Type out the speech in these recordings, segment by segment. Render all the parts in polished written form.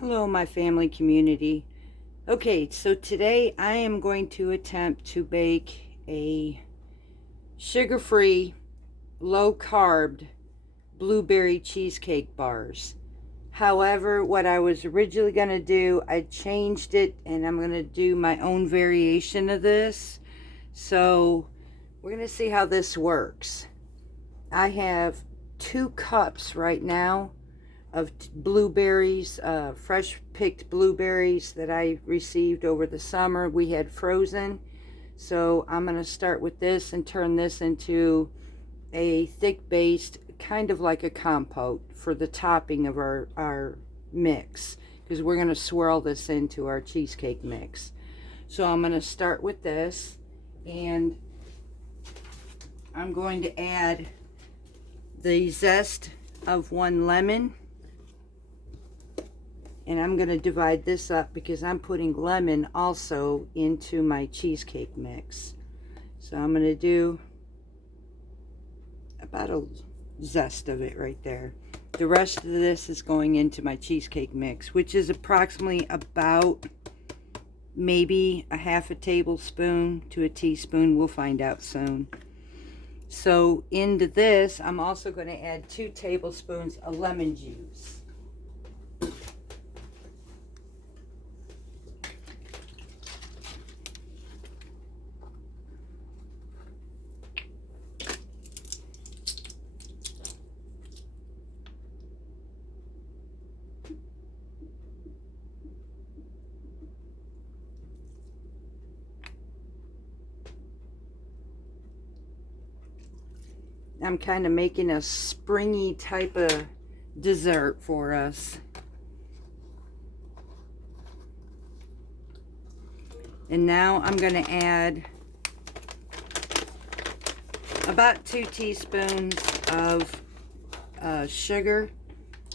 Hello, my family community. Okay, so today I am going to attempt to bake a sugar-free, low-carb blueberry cheesecake bars. However, what I was originally going to do, I changed it and I'm going to do my own variation of this. So we're going to see how this works. I have 2 cups right now of blueberries, fresh picked blueberries that I received over the summer. We had frozen. So I'm going to start with this and turn this into a thick based, kind of like a compote for the topping of our mix, because we're going to swirl this into our cheesecake mix. So I'm going to start with this, and I'm going to add the zest of 1 lemon. And I'm going to divide this up because I'm putting lemon also into my cheesecake mix. So I'm going to do about a zest of it right there. The rest of this is going into my cheesecake mix, which is approximately about maybe a half a tablespoon to a teaspoon. We'll find out soon. So into this, I'm also going to add 2 tablespoons of lemon juice. I'm kind of making a springy type of dessert for us. And now I'm going to add about 2 teaspoons of sugar.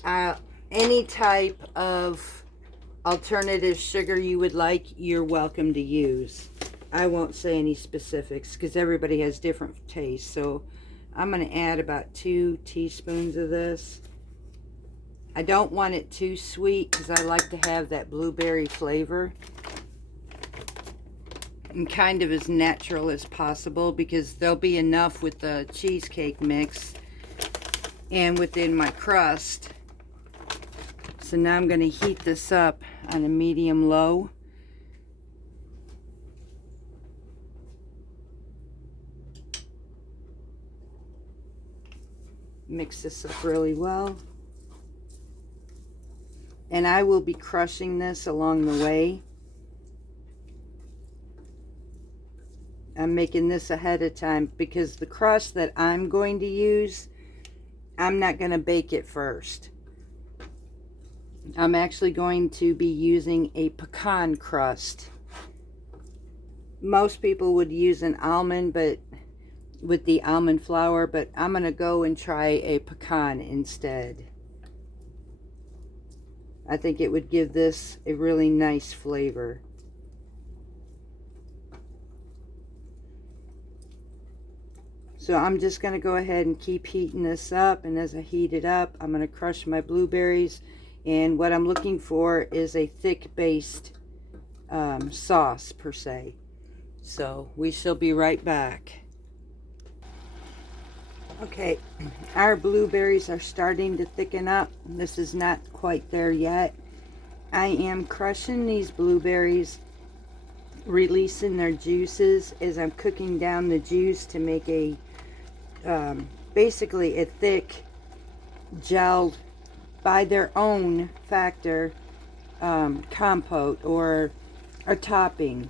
Any type of alternative sugar you would like, you're welcome to use. I won't say any specifics because everybody has different tastes. So I'm going to add about 2 teaspoons of this. I don't want it too sweet because I like to have that blueberry flavor. And kind of as natural as possible, because there'll be enough with the cheesecake mix and within my crust. So now I'm going to heat this up on a medium-low. Mix this up really well. And I will be crushing this along the way. I'm making this ahead of time because the crust that I'm going to use, I'm not going to bake it first. I'm actually going to be using a pecan crust. Most people would use an almond, but with the almond flour, but I'm going to go and try a pecan instead. I think it would give this a really nice flavor. So I'm just going to go ahead and keep heating this up, and as I heat it up, I'm going to crush my blueberries, and what I'm looking for is a thick based sauce per se. So we shall be right back. Okay, our blueberries are starting to thicken up. This is not quite there yet. I am crushing these blueberries, releasing their juices as I'm cooking down the juice to make a basically a thick, gelled, by their own factor, compote or a topping.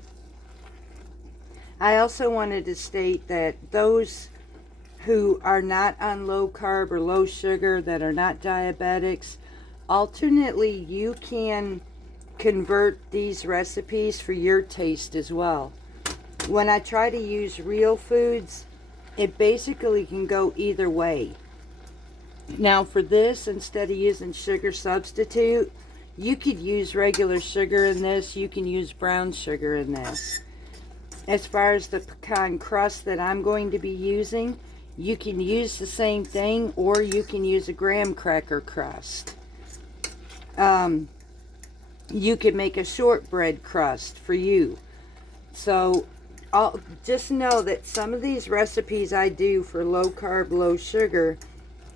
I also wanted to state that those who are not on low carb or low sugar, that are not diabetics, alternately you can convert these recipes for your taste as well. When I try to use real foods, it basically can go either way. Now for this, instead of using sugar substitute, you could use regular sugar in this. You can use brown sugar in this. As far as the pecan crust that I'm going to be using, you can use the same thing, or you can use a graham cracker crust. you could make a shortbread crust for you. So I'll just know that some of these recipes I do for low carb, low sugar,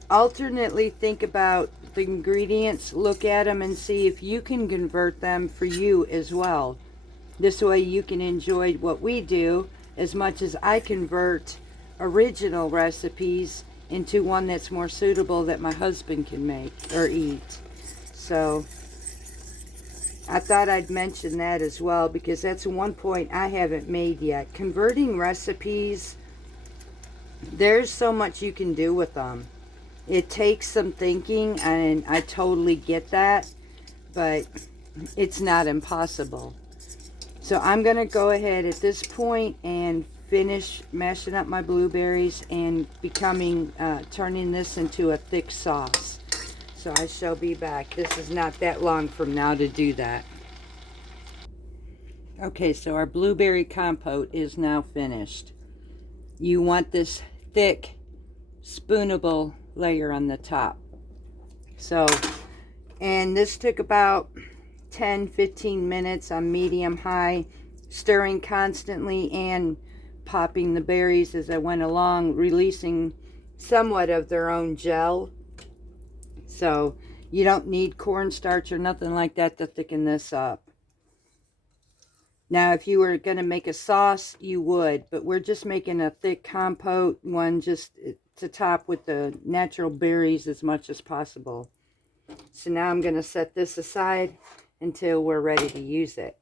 alternately think about the ingredients, look at them, and see if you can convert them for you as well. This way you can enjoy what we do as much as I convert original recipes into one that's more suitable that my husband can make or eat. So I thought I'd mention that as well, because that's one point I haven't made yet. Converting recipes, there's so much you can do with them. It takes some thinking, and I totally get that, but it's not impossible. So I'm going to go ahead at this point and finish mashing up my blueberries and turning this into a thick sauce. So I shall be back. This is not that long from now to do that. Okay, so our blueberry compote is now finished. You want this thick, spoonable layer on the top. So, and this took about 10-15 minutes on medium-high, stirring constantly and popping the berries as I went along, releasing somewhat of their own gel. So you don't need cornstarch or nothing like that to thicken this up. Now, if you were going to make a sauce, you would, but we're just making a thick compote one just to top with the natural berries as much as possible. So now I'm going to set this aside until we're ready to use it.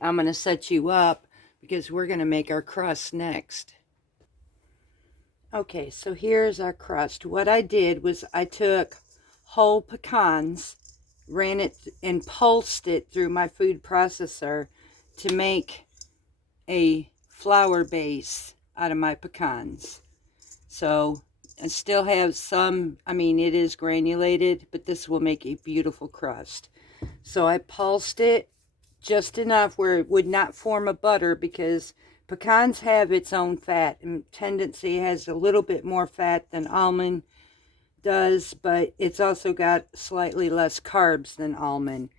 I'm going to set you up because we're going to make our crust next. Okay, so here's our crust. What I did was I took whole pecans, ran it and pulsed it through my food processor to make a flour base out of my pecans. So I still have some, it is granulated, but this will make a beautiful crust. So I pulsed it just enough where it would not form a butter, because pecans have its own fat, and tendency has a little bit more fat than almond does, but it's also got slightly less carbs than almond.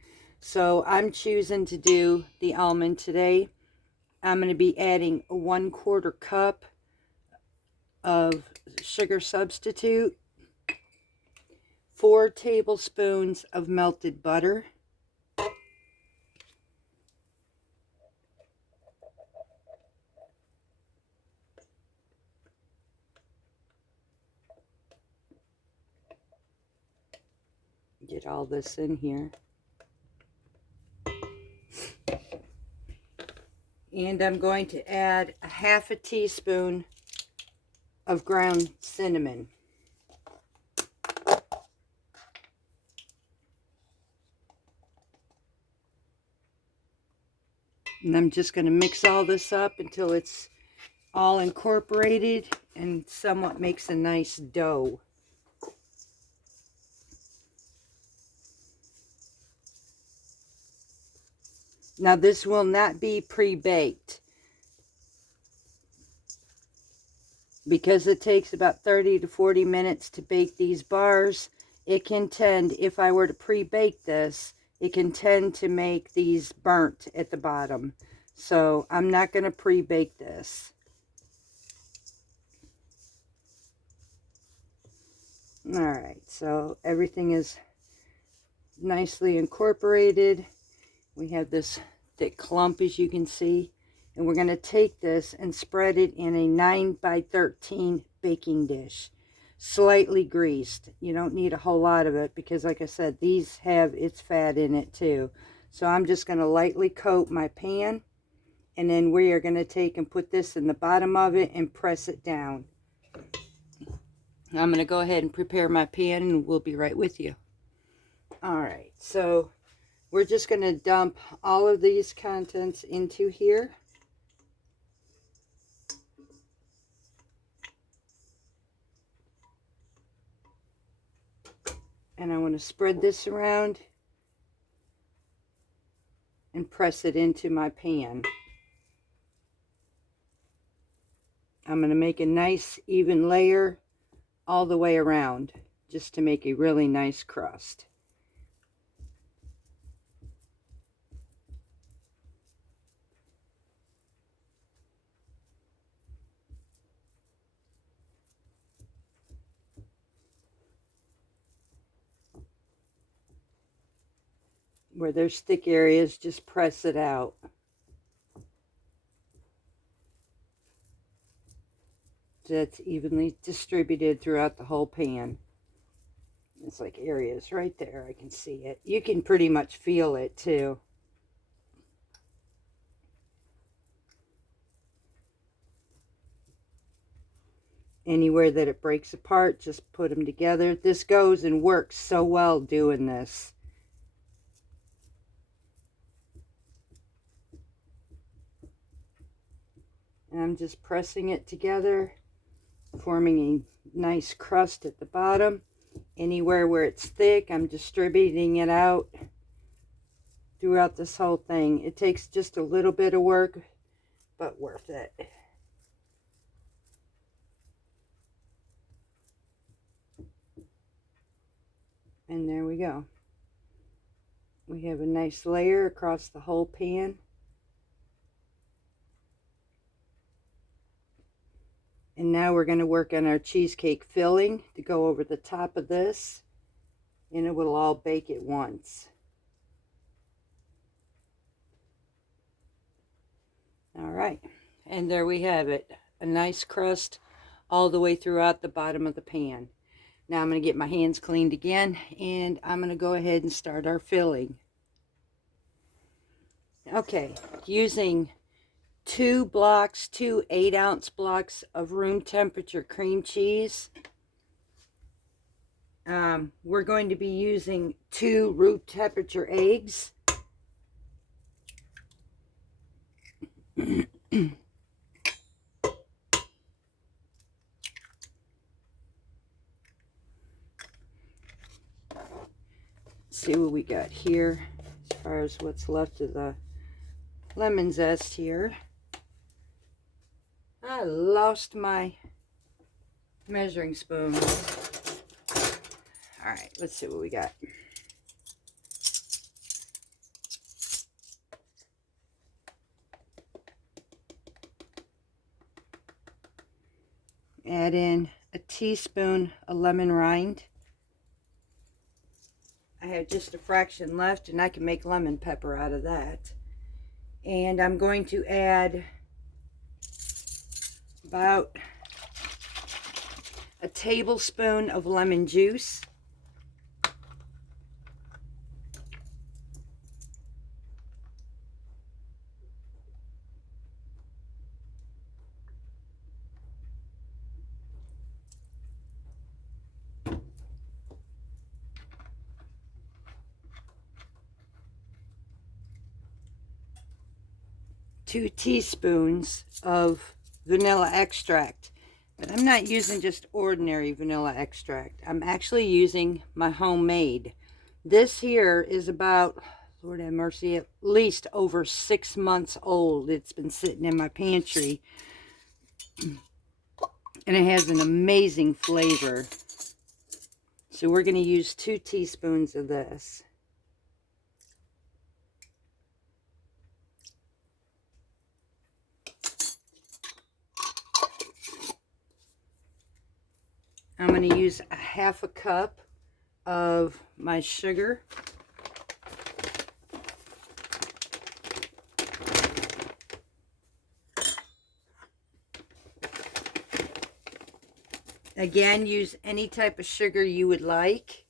So I'm choosing to do the almond today. I'm going to be adding a 1/4 cup of sugar substitute, 4 tablespoons of melted butter, get all this in here, and I'm going to add a 1/2 teaspoon of ground cinnamon. And I'm just going to mix all this up until it's all incorporated and somewhat makes a nice dough. Now this will not be pre-baked, because it takes about 30 to 40 minutes to bake these bars. It can tend, if I were to pre-bake this, it can tend to make these burnt at the bottom. So I'm not going to pre-bake this. Alright, so everything is nicely incorporated. We have this thick clump, as you can see. And we're going to take this and spread it in a 9x13 baking dish. Slightly greased. You don't need a whole lot of it because, like I said, these have its fat in it too. So I'm just going to lightly coat my pan. And then we are going to take and put this in the bottom of it and press it down. I'm going to go ahead and prepare my pan and we'll be right with you. Alright, so we're just going to dump all of these contents into here. And I want to spread this around and press it into my pan. I'm going to make a nice even layer all the way around, just to make a really nice crust. Where there's thick areas, just press it out. So that's evenly distributed throughout the whole pan. It's like areas right there. I can see it. You can pretty much feel it too. Anywhere that it breaks apart, just put them together. This goes and works so well doing this. And I'm just pressing it together, forming a nice crust at the bottom. Anywhere where it's thick, I'm distributing it out throughout this whole thing. It takes just a little bit of work, but worth it. And there we go. We have a nice layer across the whole pan. And now we're going to work on our cheesecake filling to go over the top of this, and it will all bake at once. All right, and there we have it, a nice crust all the way throughout the bottom of the pan. Now I'm going to get my hands cleaned again, and I'm going to go ahead and start our filling. Okay, using two 8-ounce blocks of room temperature cream cheese. We're going to be using 2 room temperature eggs. See what we got here as far as what's left of the lemon zest here. I lost my measuring spoon. All right, let's see what we got. Add in a teaspoon of lemon rind. I have just a fraction left, and I can make lemon pepper out of that. And I'm going to add about a tablespoon of lemon juice. Two teaspoons of vanilla extract. But I'm not using just ordinary vanilla extract. I'm actually using my homemade. This here is about, Lord have mercy, at least over 6 months old. It's been sitting in my pantry. And it has an amazing flavor. So we're going to use 2 teaspoons of this. I'm going to use a 1/2 cup of my sugar. Again, use any type of sugar you would like.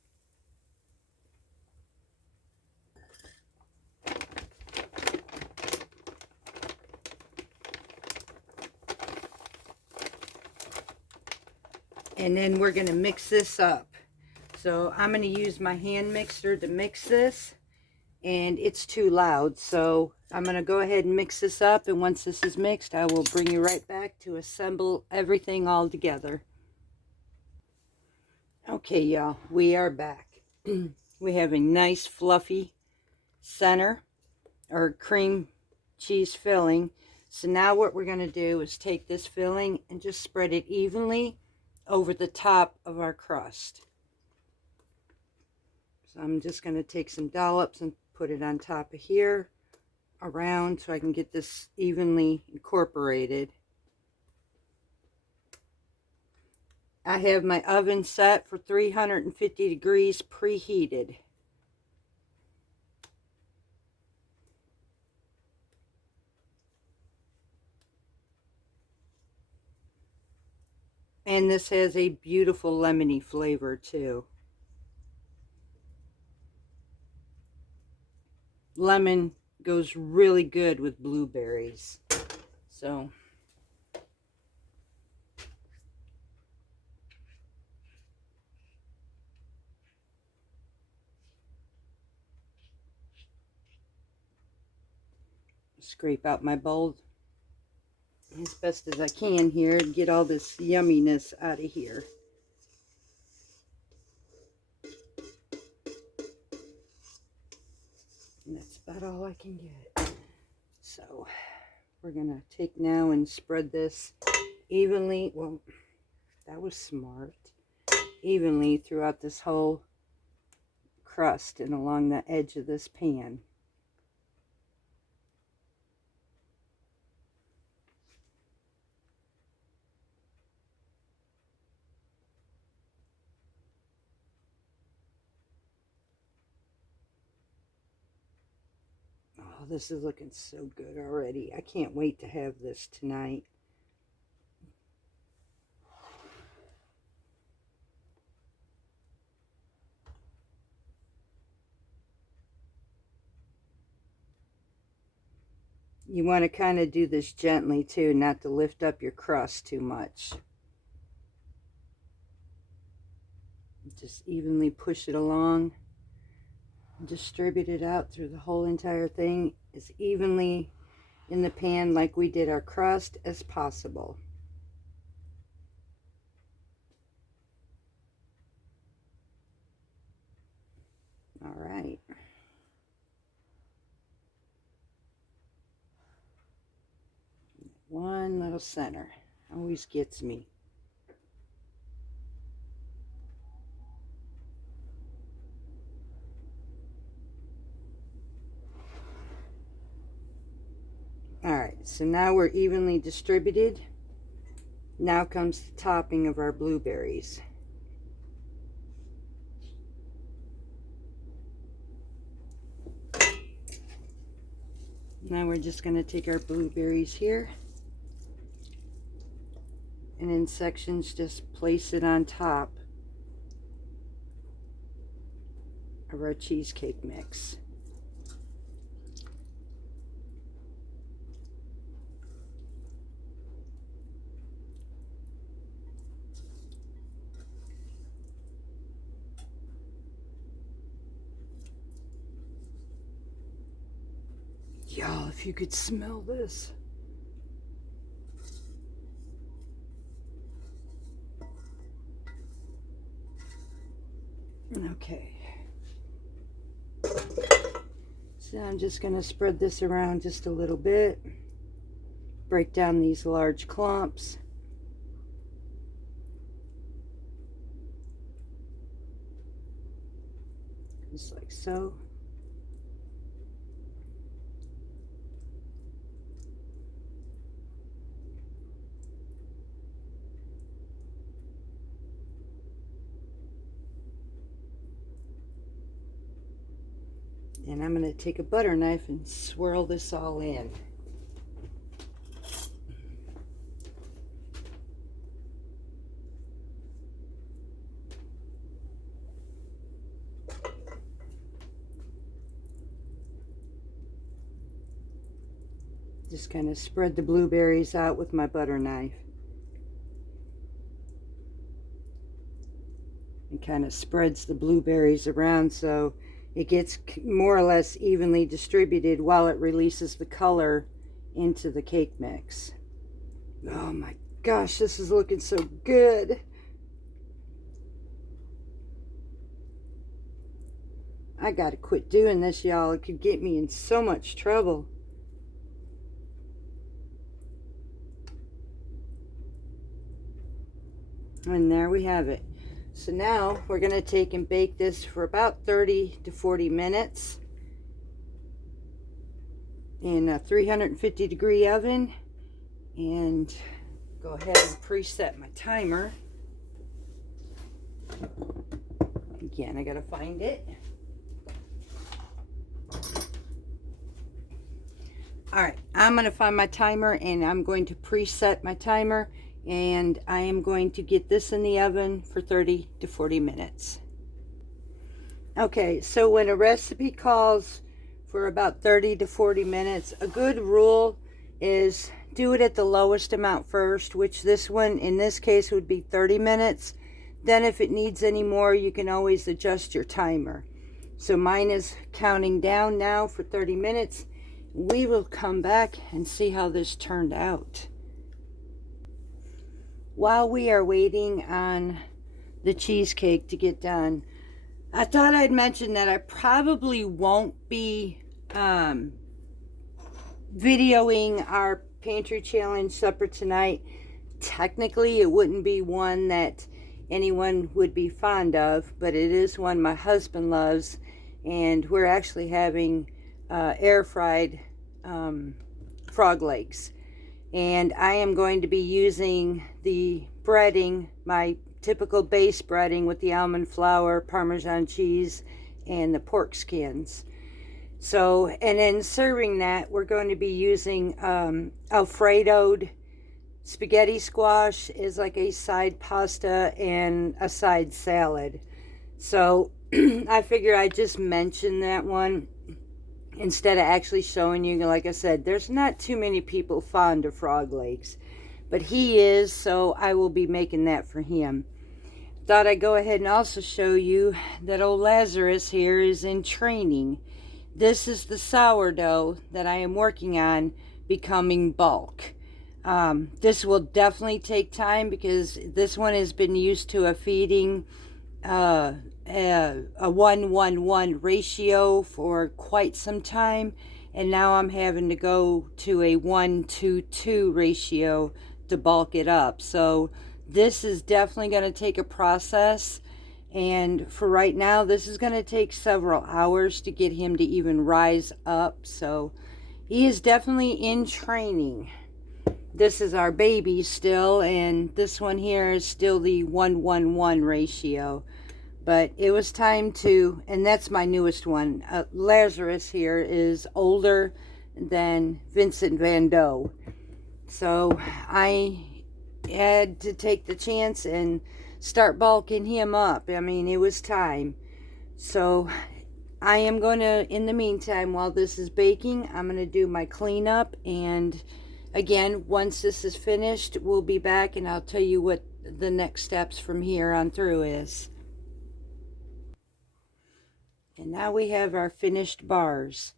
And then we're going to mix this up. So I'm going to use my hand mixer to mix this, and it's too loud. So I'm going to go ahead and mix this up, and once this is mixed, I will bring you right back to assemble everything all together. Okay, y'all, we are back. We have a nice fluffy center, or cream cheese filling. So now what we're going to do is take this filling and just spread it evenly over the top of our crust. So I'm just going to take some dollops and put it on top of here, around, so I can get this evenly incorporated. I have my oven set for 350 degrees preheated. And this has a beautiful lemony flavor too. Lemon goes really good with blueberries. So scrape out my bowl as best as I can here and get all this yumminess out of here. And that's about all I can get. So we're gonna take now and spread this evenly. Well, that was smart. Evenly throughout this whole crust and along the edge of this pan. Oh, this is looking so good already. I can't wait to have this tonight. You want to kind of do this gently too, not to lift up your crust too much. Just evenly push it along. Distribute it out through the whole entire thing as evenly in the pan like we did our crust as possible. All right. One little center always gets me. All right, so now we're evenly distributed. Now comes the topping of our blueberries. Now we're just going to take our blueberries here and in sections just place it on top of our cheesecake mix. Y'all, if you could smell this. Okay. So I'm just going to spread this around just a little bit. Break down these large clumps. Just like so. And I'm going to take a butter knife and swirl this all in. Just kind of spread the blueberries out with my butter knife. It kind of spreads the blueberries around so it gets more or less evenly distributed while it releases the color into the cake mix. Oh my gosh, this is looking so good. I gotta quit doing this, y'all. It could get me in so much trouble. And there we have it. So now we're going to take and bake this for about 30 to 40 minutes in a 350 degree oven. And go ahead and preset my timer. Again, I got to find it. All right, I'm going to find my timer and I'm going to preset my timer. and I am going to get this in the oven for 30 to 40 minutes. Okay, so when a recipe calls for about 30 to 40 minutes, a good rule is do it at the lowest amount first, which this one in this case would be 30 minutes. Then if it needs any more, you can always adjust your timer. So mine is counting down now for 30 minutes. We will come back and see how this turned out. While we are waiting on the cheesecake to get done, I thought I'd mention that I probably won't be videoing our pantry challenge supper tonight. Technically, it wouldn't be one that anyone would be fond of, but it is one my husband loves, and we're actually having air fried frog legs. And I am going to be using the breading, my typical base breading with the almond flour, Parmesan cheese, and the pork skins. So, and in serving that, we're going to be using Alfredoed spaghetti squash is like a side pasta and a side salad. So I figure I just mention that one instead of actually showing you. Like I said, there's not too many people fond of frog legs, but he is, so I will be making that for him. Thought I'd go ahead and also show you that old Lazarus here is in training. This is the sourdough that I am working on becoming bulk. This will definitely take time because this one has been used to a feeding a 1-1-1 ratio for quite some time, and now I'm having to go to a 1-2-2 ratio to bulk it up. So this is definitely going to take a process, and for right now this is going to take several hours to get him to even rise up. So he is definitely in training. This is our baby still, and this one here is still the 1-1-1 ratio. But it was time to, and that's my newest one. Lazarus here is older than Vincent Van Gogh. So I had to take the chance and start bulking him up. I mean, it was time. So I am going to, in the meantime, while this is baking, I'm going to do my cleanup. And again, once this is finished, we'll be back and I'll tell you what the next steps from here on through is. And now we have our finished bars.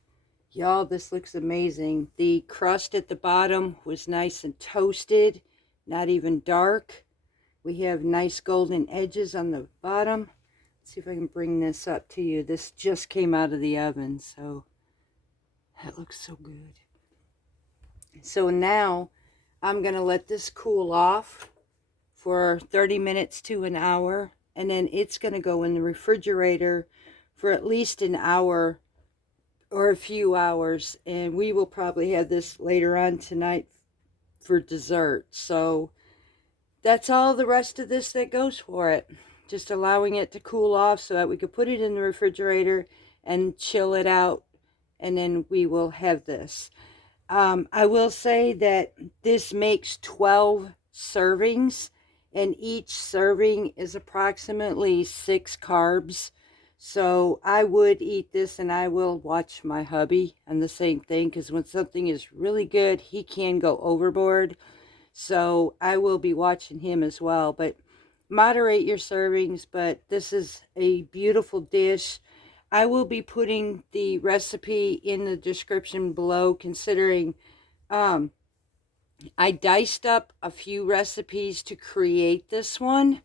Y'all, this looks amazing. The crust at the bottom was nice and toasted, not even dark. We have nice golden edges on the bottom. Let's see if I can bring this up to you. This just came out of the oven, so that looks so good. So now I'm going to let this cool off for 30 minutes to an hour, and then it's going to go in the refrigerator for at least an hour or a few hours, and we will probably have this later on tonight for dessert. So that's all the rest of this that goes for it. Just allowing it to cool off so that we could put it in the refrigerator and chill it out, and then we will have this. I will say that this makes 12 servings, and each serving is approximately 6 carbs. So I would eat this, and I will watch my hubby on the same thing, because when something is really good, he can go overboard. So I will be watching him as well. But moderate your servings, but this is a beautiful dish. I will be putting the recipe in the description below, considering I diced up a few recipes to create this one.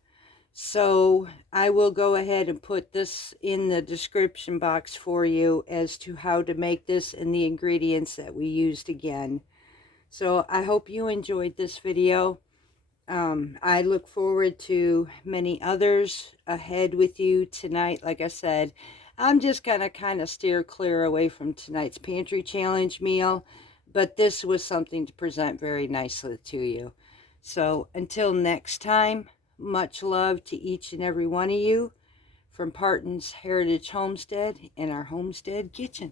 So I will go ahead and put this in the description box for you as to how to make this and the ingredients that we used again. So I hope you enjoyed this video. I look forward to many others ahead with you tonight. Like I said, I'm just gonna kind of steer clear away from tonight's pantry challenge meal, but this was something to present very nicely to you. So until next time, much love to each and every one of you from Parton's Heritage Homestead and our Homestead Kitchen.